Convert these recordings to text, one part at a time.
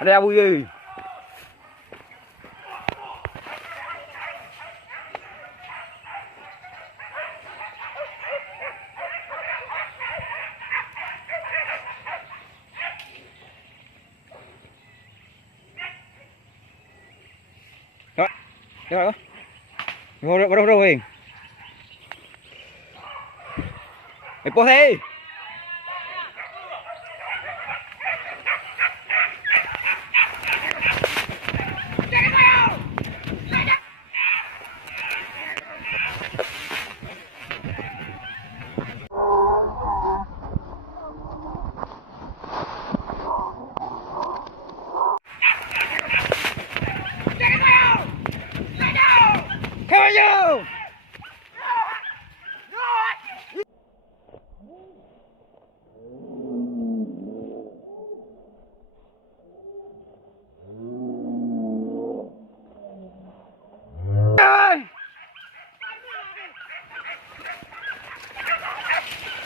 Ada abu ye. Đó. Đó. Vào đâu rồi? Mày po thế. Kayo!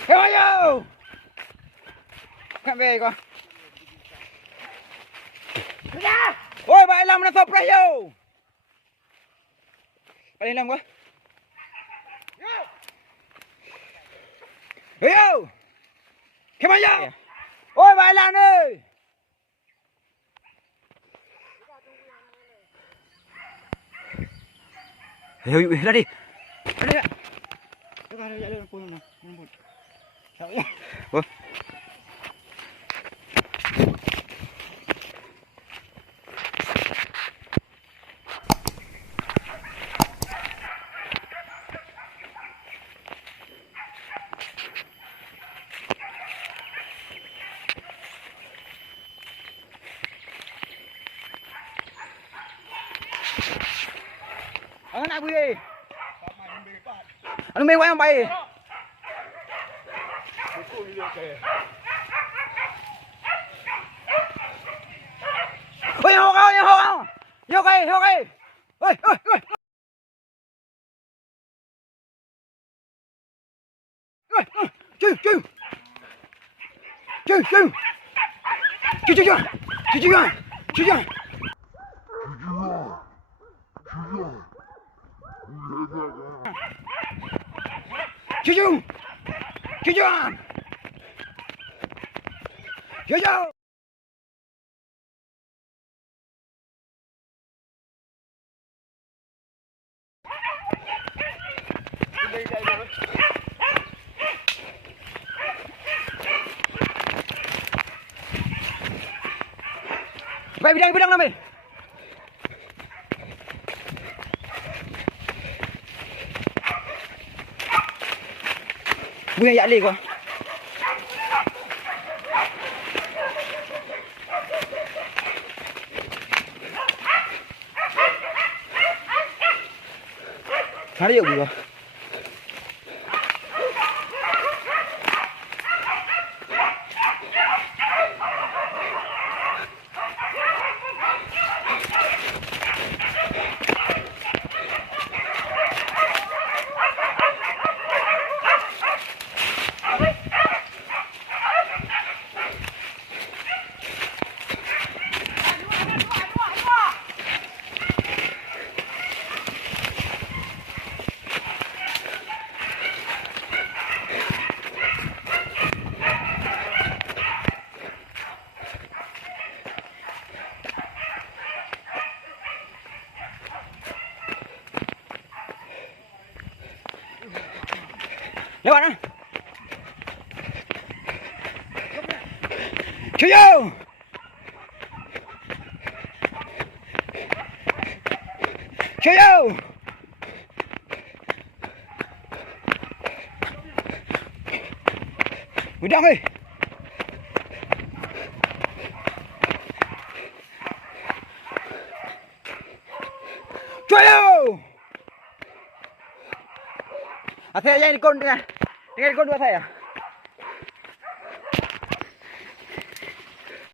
Kayo! Kan về con. Ôi bà làm nó sập ra vô. Bà đi làm quá. Vô. Cái bao vô. Ôi bà làm đi. Ra đi. Ra đi. Ra đi lên pun nào. Sao vậy? Ủa. Anh nào đi? Anh mày quay không bay? Ôi hô không? Vô cây. Ôi. Chú. Vậy bidang nào mày? Bunga ya le con. Hả liệu gì vậy? Lewat ah. Cuyo. Udah nih. Cuyo. Athea jadi kon dengan kon dua saya.